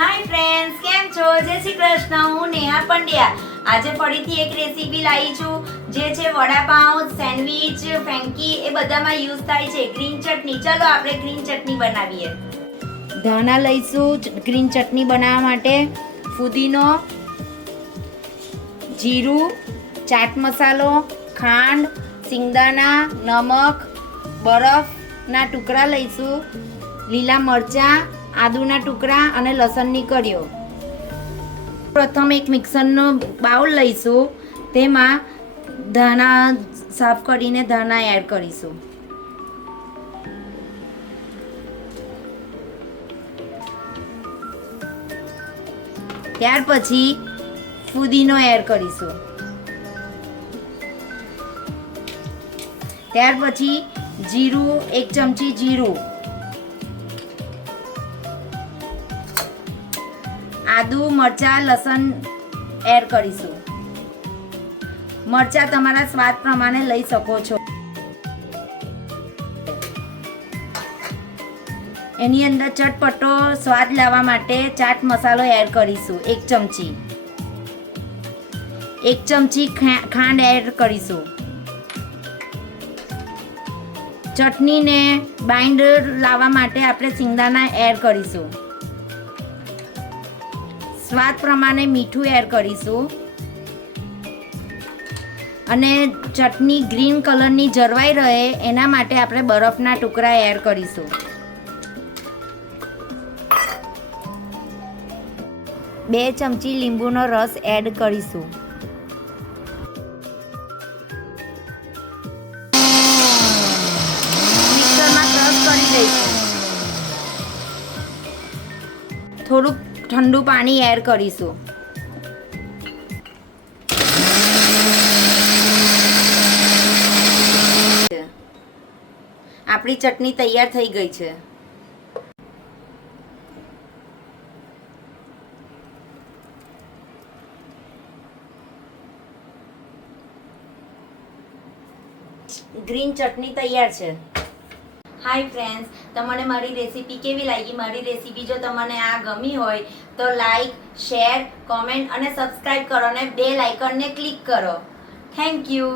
Hi friends, કેમ છો? જય શ્રી કૃષ્ણ. હું નેહા પંડ્યા. આજે ફરીથી એક રેસીપી લાવી છું જે છે વડાપાઉં, સેન્ડવિચ, ફેંકી એ બધામાં યુઝ થાય છે ગ્રીન ચટણી. ચલો આપણે ગ્રીન ચટણી બનાવીએ. ધાણા લઈશું ગ્રીન ચટણી બનાવવા માટે. ફુદીનો, જીરું, ચાટ મસાલો, ખાંડ, સિંગદાણા, નમક, બરફના ટુકડા લઈશું, લીલા મરચાં, આદુના ટુકડા અને લસણની કળીઓ. પ્રથમ એક મિક્સરનો બાઉલ લઈશું, તેમાં ધાણા સાફ કરીને ધાણા એડ કરીશું. ત્યાર પછી ફુદીનો એડ કરીશું. ત્યાર પછી જીરું, 1 ચમચી જીરું, આદુ, મરચાં, લસણ એડ કરીશું. મરચાં તમારા સ્વાદ પ્રમાણે લઈ શકો છો. એની અંદર ચટપટો સ્વાદ લાવવા માટે ચાટ મસાલો એડ કરીશું 1 ચમચી. 1 ચમચી ખાંડ એડ કરીશું. ચટણીને બાઇન્ડ લાવવા માટે આપણે સિંગદાણા એડ કરીશું. સ્વાદ પ્રમાણે મીઠું એડ કરીશું અને ચટણી ગ્રીન કલરની જળવાઈ રહે એના માટે આપણે બરફના ટુકડા એડ કરીશું. બે ચમચી લીંબુનો રસ એડ કરીશું. મિક્સરમાં ક્રશ કરી દઈશું. થોડુંક ઠંડુ પાણી એડ કરીશું. આપણી ચટણી તૈયાર થઈ ગઈ છે. ગ્રીન ચટણી તૈયાર છે. હાય ફ્રેન્ડ્સ, તમને મારી રેસીપી કેવી લાગી? મારી રેસીપી જો તમને આ ગમી હોય તો લાઈક, શેર, કોમેન્ટ અને સબસ્ક્રાઈબ કરો અને બેલ આઇકનને ક્લિક કરો. Thank you.